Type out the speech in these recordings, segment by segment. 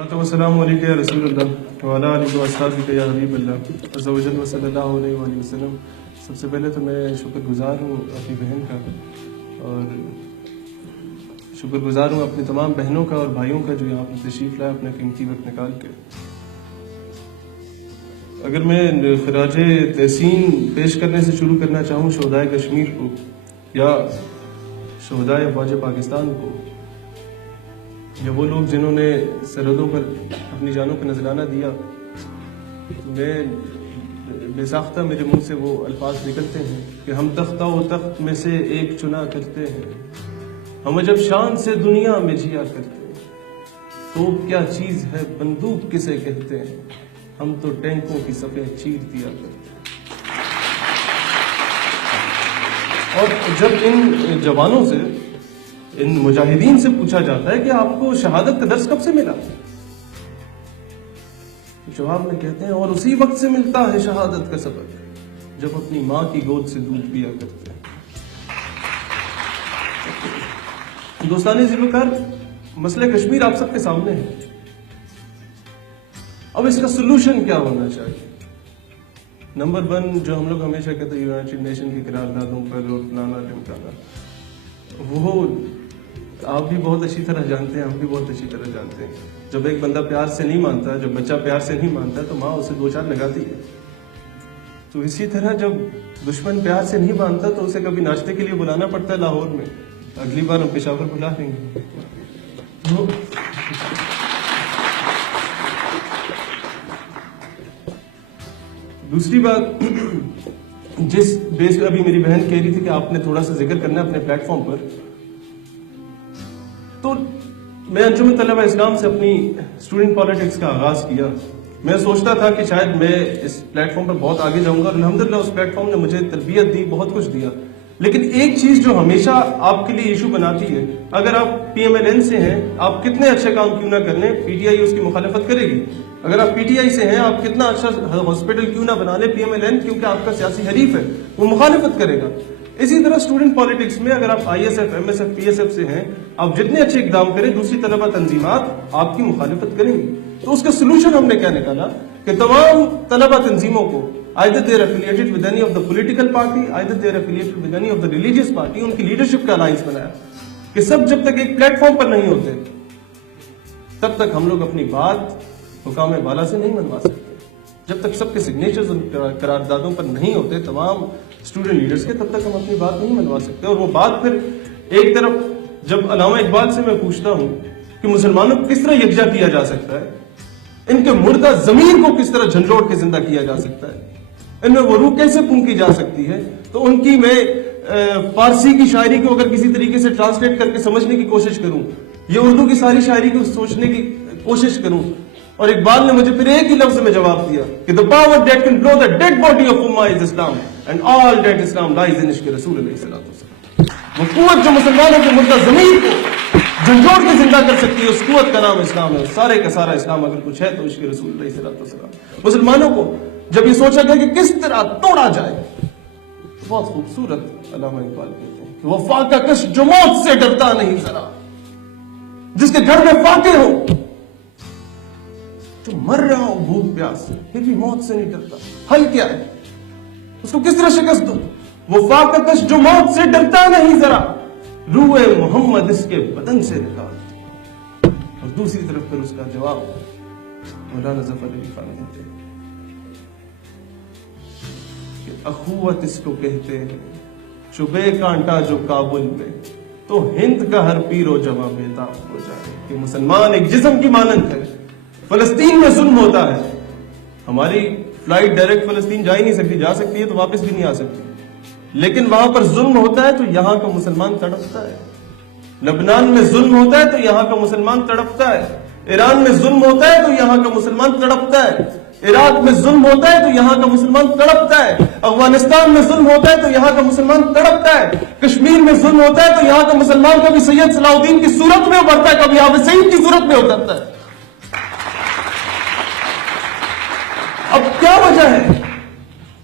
والسلام علیکم یا رسول اللہ وعلی آلہ و اصحابہ یا حبیب اللہ عز و جل و صلی اللہ علیہ وآلہ وسلم۔ سب سے پہلے تو میں شکر گزار ہوں اپنی بہن کا، اور شکر گزار ہوں اپنی تمام بہنوں کا اور بھائیوں کا جو یہاں پر تشریف لائے اپنا قیمتی وقت نکال کے۔ اگر میں خراج تحسین پیش کرنے سے شروع کرنا چاہوں شہدائے کشمیر کو یا شہدائے افواج پاکستان کو، یا وہ لوگ جنہوں نے سرحدوں پر اپنی جانوں کو نذرانہ دیا، میں بے ساختہ میرے منہ سے وہ الفاظ نکلتے ہیں کہ ہم تختہ و تخت میں سے ایک چنا کرتے ہیں، ہم جب شان سے دنیا میں جیا کرتے ہیں، تو کیا چیز ہے بندوق کسے کہتے ہیں، ہم تو ٹینکوں کی صفیں چیر دیا کرتے ہیں۔ اور جب ان جوانوں سے، ان مجاہدین سے پوچھا جاتا ہے کہ آپ کو شہادت کا درس کب سے ملا، جواب میں کہتے ہیں اور اسی وقت سے ملتا ہے شہادت کا سبق جب اپنی ماں کی گود سے دودھ پیا کرتے ہیں۔ دوستان ذی الوقار، مسئلہ کشمیر آپ سب کے سامنے ہے۔ اب اس کا سلوشن کیا ہونا چاہیے؟ نمبر 1 جو ہم لوگ ہمیشہ کہتے ہیں یونائٹڈ نیشن کی قراردادوں پر اور فلانا ٹمکانا، وہ آپ بھی بہت اچھی طرح جانتے ہیں، ہم بھی بہت اچھی طرح جانتے ہیں۔ جب ایک بندہ پیار سے نہیں مانتا، جب بچہ پیار سے نہیں مانتا تو ماں اسے 2-4 لگاتی ہے۔ تو اسی طرح جب دشمن پیار سے نہیں مانتا تو اسے کبھی ناشتے کے لیے بلانا پڑتا ہے لاہور میں، اگلی بار ہم پشاور بلا دیں گے۔ دوسری بات، جس بیس پہ ابھی میری بہن کہہ رہی تھی کہ آپ نے تھوڑا سا ذکر کرنا ہے اپنے پلیٹ فارم پر، تو میں انجمن طلبہ اسلام سے اپنی اسٹوڈنٹ پالیٹکس کا آغاز کیا۔ میں سوچتا تھا کہ شاید میں اس پلیٹ فارم پر بہت آگے جاؤں گا، اور الحمدللہ اس پلیٹ فارم نے مجھے تربیت دی، بہت کچھ دیا۔ لیکن ایک چیز جو ہمیشہ آپ کے لیے ایشو بناتی ہے، اگر آپ پی ایم ایل این سے ہیں، آپ کتنے اچھے کام کیوں نہ کر لیں، پی ٹی آئی اس کی مخالفت کرے گی۔ اگر آپ پی ٹی آئی سے ہیں، آپ کتنا اچھا ہاسپٹل کیوں نہ بنا لیں، پی ایم ایل این کیونکہ آپ کا سیاسی حریف ہے، وہ مخالفت کرے گا۔ اسی طرح اسٹوڈنٹ پالیٹکس میں اگر آپ I S F, M S F, P S F سے ہیں، آپ جتنے اچھے اقدام کریں، دوسری طلبہ تنظیمات آپ کی مخالفت کریں گی۔ تو اس کا سلوشن ہم نے کیا نکالا کہ تمام طلبہ تنظیموں کو either they are affiliated with any of the political party, either they are affiliated with any of the religious party، ان کی لیڈرشپ کا الائنس بنایا کہ سب جب تک ایک پلیٹ فارم پر نہیں ہوتے تب تک ہم لوگ اپنی بات حکام بالا سے نہیں منوا سکتے۔ جب تک سب کے سگنیچرز قراردادوں پر نہیں ہوتے تمام اسٹوڈنٹ لیڈرز کے، تب تک ہم اپنی بات نہیں منوا سکتے۔ اور وہ بات پھر ایک طرف جب علامہ اقبال سے میں پوچھتا ہوں کہ مسلمانوں کو کس طرح یکجا کیا جا سکتا ہے، ان کے مردہ ضمیر کو کس طرح جھنجھوڑ کے زندہ کیا جا سکتا ہے، ان میں وہ روح کیسے پھونکی جا سکتی ہے، تو ان کی میں فارسی کی شاعری کو اگر کسی طریقے سے ٹرانسلیٹ کر کے سمجھنے کی کوشش کروں، یا اردو کی ساری شاعری کو سوچنے کی کوشش کروں، اور اقبال نے مجھے پھر ایک ہی لفظ میں جواب دیا کہ the power that can blow the dead body of Ummah is Islam and all that Islam lies in عشق رسول علیہ الصلوۃ والسلام۔ وہ قوت جو مسلمانوں کے مردہ ضمیر کو جھنجھوڑ کے زندہ کر سکتی ہے، اس قوت کا نام اسلام ہے۔ سارے کا سارا اسلام اگر کچھ ہے تو عشق رسول علیہ الصلوۃ والسلام۔ مسلمانوں کو جب یہ سوچا گیا کہ کس طرح توڑا جائے، بہت خوبصورت علامہ اقبال کہتے ہیں کہ وہ فاقہ کش جو موت سے ڈرتا نہیں ذرا، جس کے گھر میں فاقے ہو، جو مر رہا ہوں بھوک پیاس سے پھر بھی موت سے نہیں ڈرتا، حل کیا ہے، اس کو کس طرح شکست دو؟ وہ فاقہ کش جو موت سے ڈرتا نہیں ذرا، روح محمد اس کے بدن سے نکال۔ اور دوسری طرف پھر اس کا جواب مولانا ظفر علی خان دیتے ہیں کہ اخوت اس کو کہتے ہیں، چبے کانٹا جو کابل میں، تو ہند کا ہر پیر و جواں بےتاب ہو جائے۔ کہ مسلمان ایک جسم کی مانند ہے، فلسطین میں ظلم ہوتا ہے، ہماری فلائٹ ڈائریکٹ فلسطین جا ہی نہیں سکتی، جا سکتی ہے تو واپس بھی نہیں آ سکتی، لیکن وہاں پر ظلم ہوتا ہے تو یہاں کا مسلمان تڑپتا ہے۔ لبنان میں ظلم ہوتا ہے تو یہاں کا مسلمان تڑپتا ہے، ایران میں ظلم ہوتا ہے تو یہاں کا مسلمان تڑپتا ہے، عراق میں ظلم ہوتا ہے تو یہاں کا مسلمان تڑپتا ہے، افغانستان میں ظلم ہوتا ہے تو یہاں کا مسلمان تڑپتا ہے، کشمیر میں ظلم ہوتا ہے تو یہاں کا مسلمان کبھی سید صلاح الدین کی صورت میں ابھرتا ہے، کبھی حافظ سعید کی صورت میں ابھرتا ہے۔ اب کیا وجہ ہے؟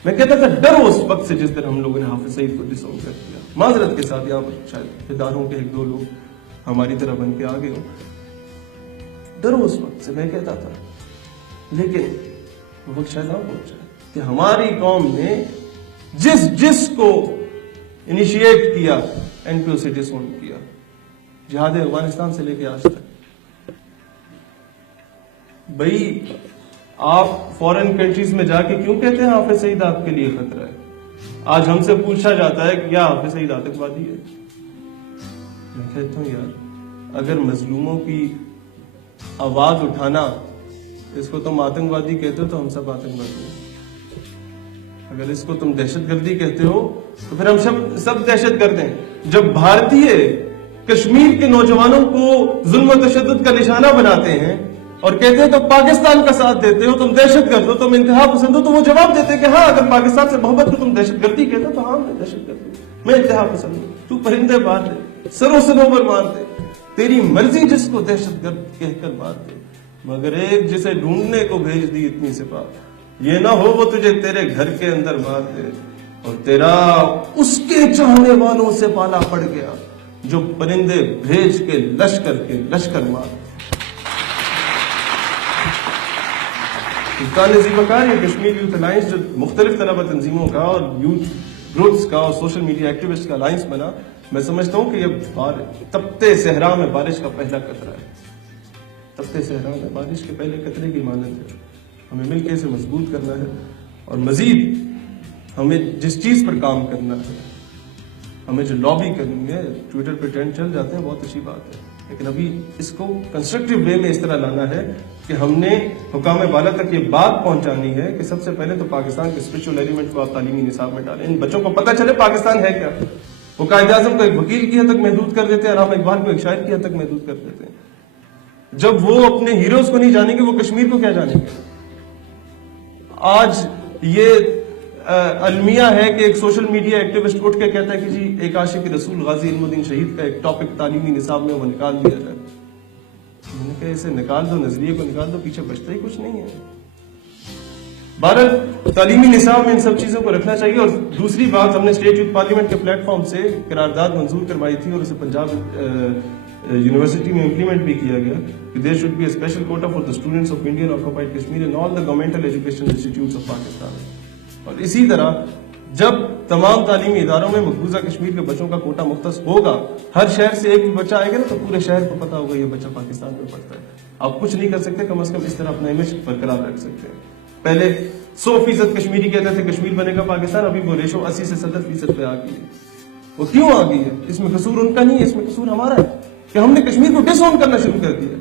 میں کہتا تھا ڈرو اس وقت سے جس دن ہم لوگوں نے حافظ سعید کو ڈس آن کر دیا۔ معذرت کے ساتھ یہاں پر شاید اداروں کے ایک دو لوگ ہماری طرح بن کے آگے ہوں، ڈرو اس وقت سے، میں کہتا تھا، لیکن وہ وقت شاید پہنچا کہ ہماری قوم نے جس کو انیشیٹ کیا این پی او سے ڈس اون کیا، جہاد افغانستان سے لے کے آج تک. بھائی آپ فورن کنٹریز میں جا کے کیوں کہتے ہیں حافظ سعید آپ کے لیے خطرہ ہے؟ آج ہم سے پوچھا جاتا ہے کہ کیا حافظ سعید آتنکوادی ہے؟ میں کہتا ہوں یار، اگر مظلوموں کی آواز اٹھانا اس کو تم آتنکوادی کہتے ہو تو ہم سب آتنکوادی ہیں. اگر اس کو تم دہشت گردی کہتے ہو تو پھر ہم سب دہشت گرد ہیں. جب بھارتیہ کشمیر کے نوجوانوں کو ظلم و تشدد کا نشانہ بناتے ہیں اور کہتے ہیں تو پاکستان کا ساتھ دیتے ہو، تم دہشت گرد ہو، تم انتہا پسند ہو، تو وہ جواب دیتے ہیں کہ ہاں اگر پاکستان سے محبت کو تم دہشت گردی کہتے ہو تو ہاں میں دہشت گردی ہوں، میں انتہا پسند ہوں، تو پرندے مار دے، سرو سنوبر مار دے، تیری مرضی جس کو دہشت گرد کہہ کر مار دے، مگر ایک جسے ڈھونڈنے کو بھیج دی اتنی سپاہ، یہ نہ ہو وہ تجھے تیرے گھر کے اندر مار دے اور تیرا اس کے چاہنے والوں سے پالا پڑ گیا جو پرندے بھیج کے لشکر مار. سلطان زیبکار یہ کشمیر یوتھ الائنس جو مختلف طلبہ تنظیموں کا اور یوتھ گروپس کا اور سوشل میڈیا ایکٹیوسٹ کا الائنس بنا، میں سمجھتا ہوں کہ یہ تپتے صحرا میں بارش کا پہلا قطرہ ہے. تپتے صحرا میں بارش کے پہلے قطرے کی مانند ہے. ہمیں مل کے اسے مضبوط کرنا ہے اور مزید ہمیں جس چیز پر کام کرنا ہے، ہمیں جو لابی کرنی ہے، ٹویٹر پہ ٹرینڈ چل جاتے ہیں، بہت اچھی بات ہے، لیکن ابھی اس کو کنسٹرکٹیو وے میں اس طرح لانا ہے کہ ہم نے حکام بالا تک یہ بات پہنچانی ہے کہ سب سے پہلے تو پاکستان کے اسپرچل ایلیمنٹ کو آپ تعلیمی نصاب میں ڈالیں، ان بچوں کو پتہ چلے پاکستان ہے کیا. وہ قائد اعظم کو ایک وکیل کی حد تک محدود کر دیتے ہیں، علامہ اقبال کو ایک شاعر کی حد تک محدود کر دیتے ہیں. جب وہ اپنے ہیروز کو نہیں جانیں گے وہ کشمیر کو کیا جانیں گے؟ آج یہ المیہ ہے کہ ایک سوشل میڈیا ایکٹیوسٹ اٹھ کے کہتا ہے کہ جی ایک عاشق رسول غازی علم الدین شہید کا ایک ٹاپک تعلیمی نصاب میں وہ نکال دیا جائے. میں نے کہا اسے نکال دو، نظریے کو نکال دو، پیچھے بچتا ہی کچھ نہیں ہے. بھارت تعلیمی نصاب میں ان سب چیزوں کو رکھنا چاہیے. اور دوسری بات، ہم نے اسٹیٹ یوتھ پارلیمنٹ کے پلیٹ فارم سے قرارداد منظور کروائی تھی اور اسے پنجاب یونیورسٹی میں امپلیمنٹ بھی کیا گیا کہ there should be a special quota for the students of Indian occupied Kashmir in all the governmental education institutes of Pakistan. اور اسی طرح جب تمام تعلیمی اداروں میں مقبوضہ کشمیر کے بچوں کا کوٹا مختص ہوگا، ہر شہر سے ایک بھی بچہ آئے گا نا تو پورے شہر کو پتا ہوگا یہ بچہ پاکستان میں پڑھتا ہے. آپ کچھ نہیں کر سکتے، کم از کم اس طرح اپنا امیج برقرار رکھ سکتے ہیں. پہلے 100% کشمیری کہتے تھے کشمیر بنے گا پاکستان، ابھی وہ ریشو 80 سے 70% پہ آ گئی ہے. وہ کیوں آ گئی ہے؟ اس میں قصور ان کا نہیں ہے، اس میں قصور ہمارا ہے کہ ہم نے کشمیر کو ڈس آن کرنا شروع کر دیا.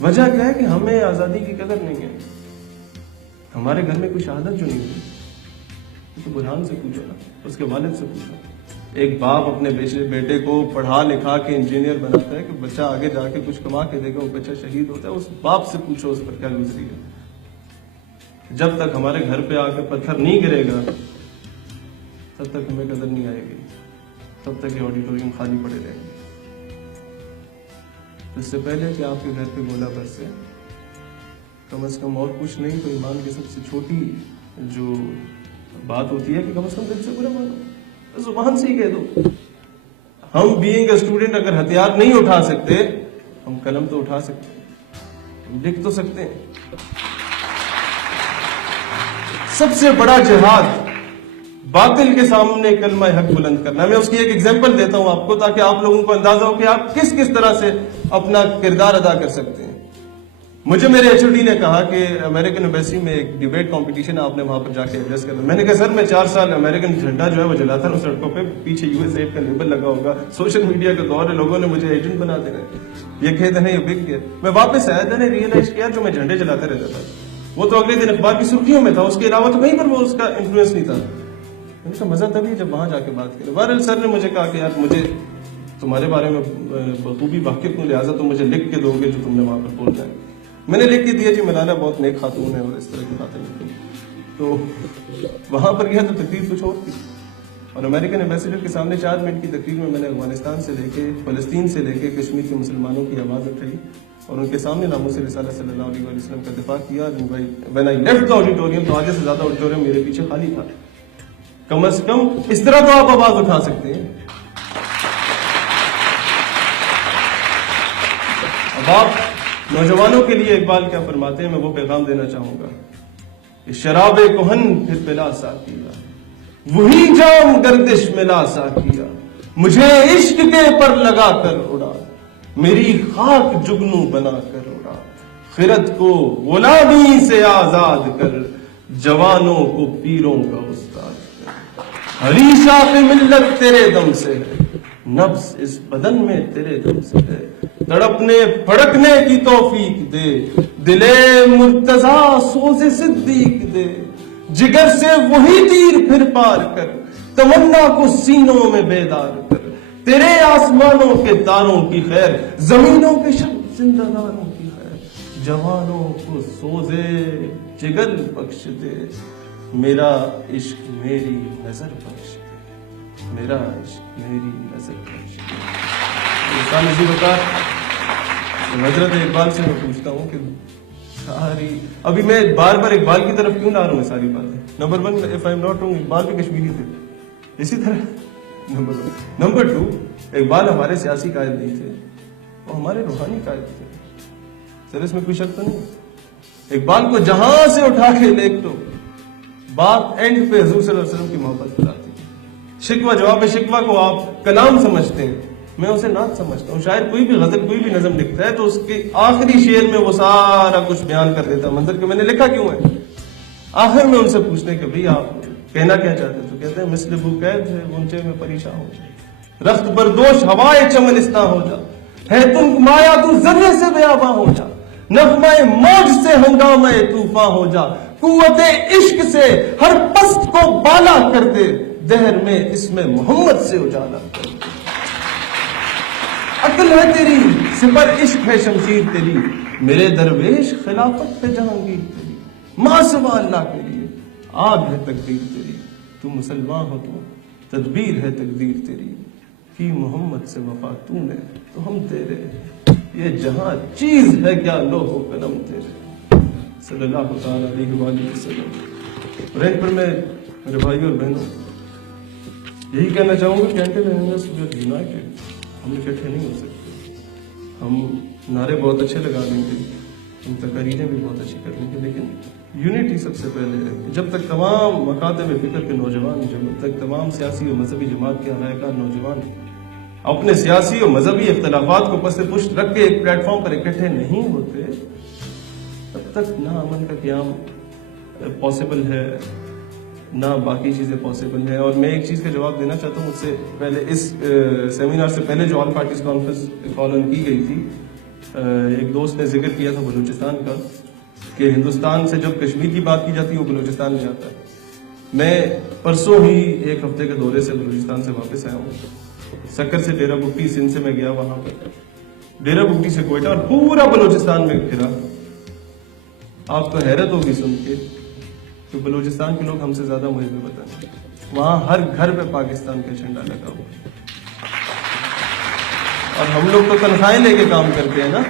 وجہ کیا ہے کہ ہمیں آزادی کی قدر نہیں ہے. ہمارے گھر میں کوئی شہادت جو نہیں ہوئی تو برہان سے پوچھو نا، اس کے والد سے پوچھو. ایک باپ اپنے بیٹے کو پڑھا لکھا کے انجینئر بناتا ہے کہ بچہ آگے جا کے کچھ کما کے دے گا، وہ بچہ شہید ہوتا ہے. اس باپ سے پوچھو اس پر کیا گزری ہے. جب تک ہمارے گھر پہ آ کے پتھر نہیں گرے گا تب تک ہمیں قدر نہیں آئے گی، تب تک یہ آڈیٹوریم خالی پڑے رہیں گے. اس سے پہلے کہ آپ کے گھر پہ گولا برسے، کم از کم اور کچھ نہیں تو ایمان کی سب سے چھوٹی جو بات ہوتی ہے کہ کم از کم دل سے برا مانو، زبان سے ہی کہہ دو. ہم بینگ اے اسٹوڈنٹ اگر ہتھیار نہیں اٹھا سکتے، ہم قلم تو اٹھا سکتے ہیں، ہم لکھ تو سکتے ہیں. سب سے بڑا جہاد باطل کے سامنے کلمہ حق بلند کرنا. میں اس کی ایک ایگزامپل دیتا ہوں آپ کو تاکہ آپ لوگوں کو اندازہ ہو کہ آپ کس کس طرح سے اپنا کردار ادا کر سکتے ہیں. مجھے میرے ایچ او ڈی نے کہا کہ امریکن ایمبیسی میں ایک ڈیبیٹ کمپٹیشن ہے، آپ نے وہاں پر جا کے ایڈریس کرنا. میں نے کہا سر میں 4 سال امریکن جھنڈا جو ہے وہ جلاتا ہوں سڑکوں پہ، پیچھے USA کا لیبل لگا ہوگا، سوشل میڈیا کا دور ہے، لوگوں نے مجھے ایجنٹ بنا دینا ہے. یہ کہتے ہیں یہ بک گیا. میں واپس آیا، میں نے ریئلائز کیا جو میں جھنڈے جلاتا رہتا تھا وہ تو اگلے دن اخبار کی سرخیوں میں تھا، اس کے علاوہ تو کہیں پر وہ اس کا انفلوئنس نہیں تھا. میں نے کہا مزہ تبھی جب وہاں جا کے بات کرے. بہرحال سر نے مجھے کہا کہ یار مجھے تمہارے بارے میں بخوبی واقف ہوں، لہٰذا تم مجھے لکھ کے دو گے جو تم نے وہاں پر بولنا ہے. میں نے لکھ کے دیا جی مولانا بہت نیک خاتون ہے اور اس طرح کی باتیں لکھی. تو وہاں پر گیا تو تقریر کچھ اور تھی، اور امریکن ایمبیسیڈر کے سامنے 4 منٹ کی تقریر میں نے افغانستان سے لے کے فلسطین سے لے کے کشمیر کے مسلمانوں کی آواز اٹھائی اور ان کے سامنے ناموس رسالت صلی اللہ علیہ وسلم کا دفاع کیا. When I left the auditorium تو آگے سے زیادہ آڈیٹوریم میرے پیچھے خالی تھا. کم از کم اس طرح تو آپ آواز اٹھا سکتے ہیں. باپ نوجوانوں کے لیے اقبال کیا فرماتے ہیں، میں وہ پیغام دینا چاہوں گا کہ شراب کہن پھر پلا ساقیا، وہی جام گردش ملا ساقیا، مجھے عشق کے پر لگا کر اڑا، میری خاک جگنو بنا کر اڑا، خرد کو غلامی سے آزاد کر، جوانوں کو پیروں کا استاد کر، ہری شاخ ملت تیرے دم سے ہے، نبض اس بدن میں تیرے دم سے ہے، تڑپنے پھڑکنے کی توفیق دے، دلے مرتضیٰ سوز صدیق دے، جگر سے وہی تیر پھر پار کر، تمنا کو سینوں میں بیدار کر، تیرے آسمانوں کے تاروں کی خیر، زمینوں کے شب زندہ داروں کی خیر، جوانوں کو سوزے جگر بخش دے، میرا عشق میری نظر بخش دے، میرا عشق میری نظر بخش دے۔ انسان عزیز وقار، حضرت اقبال سے میں پوچھتا ہوں کہ ساری ابھی میں بار بار اقبال کی طرف کیوں لا رہا ہوں ساری باتیں؟ Number 1 if I am not wrong Iqbal بھی کشمیری تھے، اسی طرح نمبر 2 اقبال ہمارے سیاسی قائد نہیں تھے، وہ ہمارے روحانی قائد تھے، سر اس میں کوئی شک تو نہیں؟ اقبال کو جہاں سے اٹھا کے لیک تو بات اینڈ پہ حضور صلی اللہ علیہ وسلم کی محبت بتاتی ہے۔ شکوہ جواب شکوہ کو آپ کلام سمجھتے ہیں، میں اسے نعت سمجھتا ہوں۔ شاید کوئی بھی غزل کوئی بھی نظم لکھتا ہے تو اس کے آخری شعر میں وہ سارا کچھ بیان کر دیتا منظر کہ میں نے لکھا کیوں ہے۔ آخر میں ان سے پوچھنے کہ بھئی آپ کہنا کیا چاہتے تو کہتے ہیں مثل بو قید ہے غنچے میں پریشان ہو جا، رخت بردوش ہوائے چمنستاں ہو جا، ہے تم مایا تو ذرے سے بیاباں ہو جا، نغمہ موج سے ہنگامہ طوفاں ہو جا، قوت عشق سے ہر پست کو بالا کر دے، دہر میں اس میں محمد سے اجالا کر دے۔ عقل ہے تیری سپر عشق ہے شمشیر تیری، میرے درویش خلافت ہے جہانگیر تیری، ماں سوا اللہ کے لیے آگ ہے تقدیر تیری، تو مسلمان ہو تو تدبیر ہے تقدیر تیری، کی محمد سے وفا تو نے تو ہم تیرے، یہ جہاں چیز ہے کیا لوح و قلم تیرے، صلی اللہ تعالی علیہ وآلہ وسلم۔ اور ایک پر میں میرے بھائی اور بہنوں یہی کہنا چاہوں گا کہ اینٹی وینگس وی آر یونائٹڈ، ہم اکٹھے نہیں ہو سکتے، ہم نعرے بہت اچھے لگا دیں گے، ہم تقریریں بھی بہت اچھی کر لیں گے، لیکن یونٹی سب سے پہلے ہے کہ جب تک تمام مکاتب فکر کے نوجوان، جب تک تمام سیاسی و مذہبی جماعت کے علاقہ نوجوان اپنے سیاسی و مذہبی اختلافات کو پس پشت رکھ کے ایک پلیٹ فارم پر اکٹھے نہیں ہوتے، تب تک نہ امن کا قیام پاسبل ہے نہ باقی چیزیں پاسبل ہیں۔ اور میں ایک چیز کا جواب دینا چاہتا ہوں، اس سے پہلے اس سیمینار سے پہلے جو آل پارٹیز کانفرنس کال آن کی گئی تھی، ایک دوست نے ذکر کیا تھا بلوچستان کا کہ ہندوستان سے جب کشمیر کی بات کی جاتی ہے وہ بلوچستان میں آتا ہے۔ میں پرسوں ہی ایک ہفتے کے دورے سے بلوچستان سے واپس آیا ہوں، سکر سے ڈیرہ بگٹی، سندھ سے میں گیا وہاں پر، ڈیرہ بگٹی سے کوئٹہ اور پورا بلوچستان میں پھرا۔ آپ کو حیرت ہوگی سن کے کہ بلوچستان کے لوگ ہم سے زیادہ محب وطن ہیں، وہاں ہر گھر پہ پاکستان کا جھنڈا لگا ہوا ہے، اور ہم لوگ تو تنخواہیں لے کے کام کرتے ہیں نا،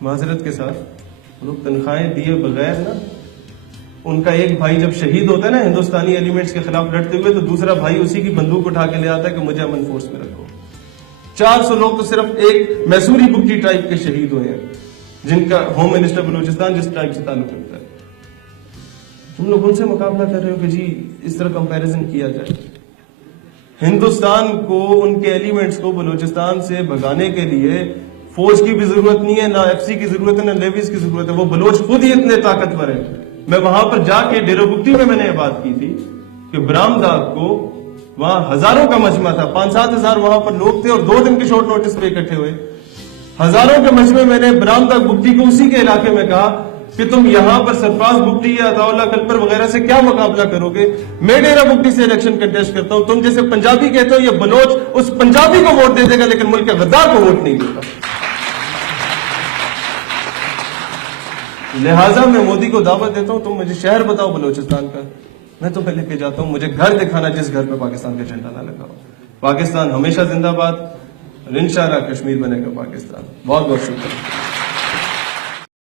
معذرت کے ساتھ لوگ تنخواہیں دیے بغیر نا، ان کا ایک بھائی جب شہید ہوتا ہے نا ہندوستانی ایلیمنٹس کے خلاف لڑتے ہوئے، تو دوسرا بھائی اسی کی بندوق اٹھا کے لے آتا ہے کہ مجھے امن فورس میں رکھو۔ 400 لوگ تو صرف ایک میسوری بگٹی ٹائپ کے شہید ہوئے ہیں، جن کا ہوم منسٹر بلوچستان جس ٹائپ سے تعلق رکھتا ہے۔ تم لوگ ان سے مقابلہ کر رہے ہو کہ جی اس طرح کمپیریزن کیا جائے۔ ہندوستان کو ان کے ایلیمنٹس کو بلوچستان سے بھگانے کے لیے فوج کی بھی ضرورت نہیں ہے، نہ ایف سی کی ضرورت ہے، نہ لیویز کی ضرورت ہے، وہ بلوچ خود ہی اتنے طاقتور ہیں۔ میں وہاں پر جا کے ڈیرہ بگٹی میں نے یہ بات کی تھی کہ برامداغ کو وہاں ہزاروں کا مجمع تھا، 5-7 ہزار وہاں پر لوگ تھے اور 2 دن کے شارٹ نوٹس پہ اکٹھے ہوئے، ہزاروں کے مجمع میں نے برامداغ بگٹی کو اسی کے علاقے میں کہا کہ تم یہاں پر سرفراز بگٹی یا عطا اللہ کلپر وغیرہ سے کیا مقابلہ کرو گے؟ میں ڈیرہ بگٹی سے الیکشن کنٹیسٹ کرتا ہوں، تم جیسے پنجابی کہتے ہو یہ بلوچ اس پنجابی کو ووٹ دے دے گا لیکن ملک کے غدار کو ووٹ نہیں دیتا۔ لہٰذا میں مودی کو دعوت دیتا ہوں، تم مجھے شہر بتاؤ بلوچستان کا، میں تمہیں لے کے جاتا ہوں، مجھے گھر دکھانا جس گھر پہ پاکستان کا جھنڈا نہ لگا ہو۔ پاکستان ہمیشہ زندہ باد، اور انشاءاللہ کشمیر بنے گا پاکستان۔ بہت بہت شکریہ۔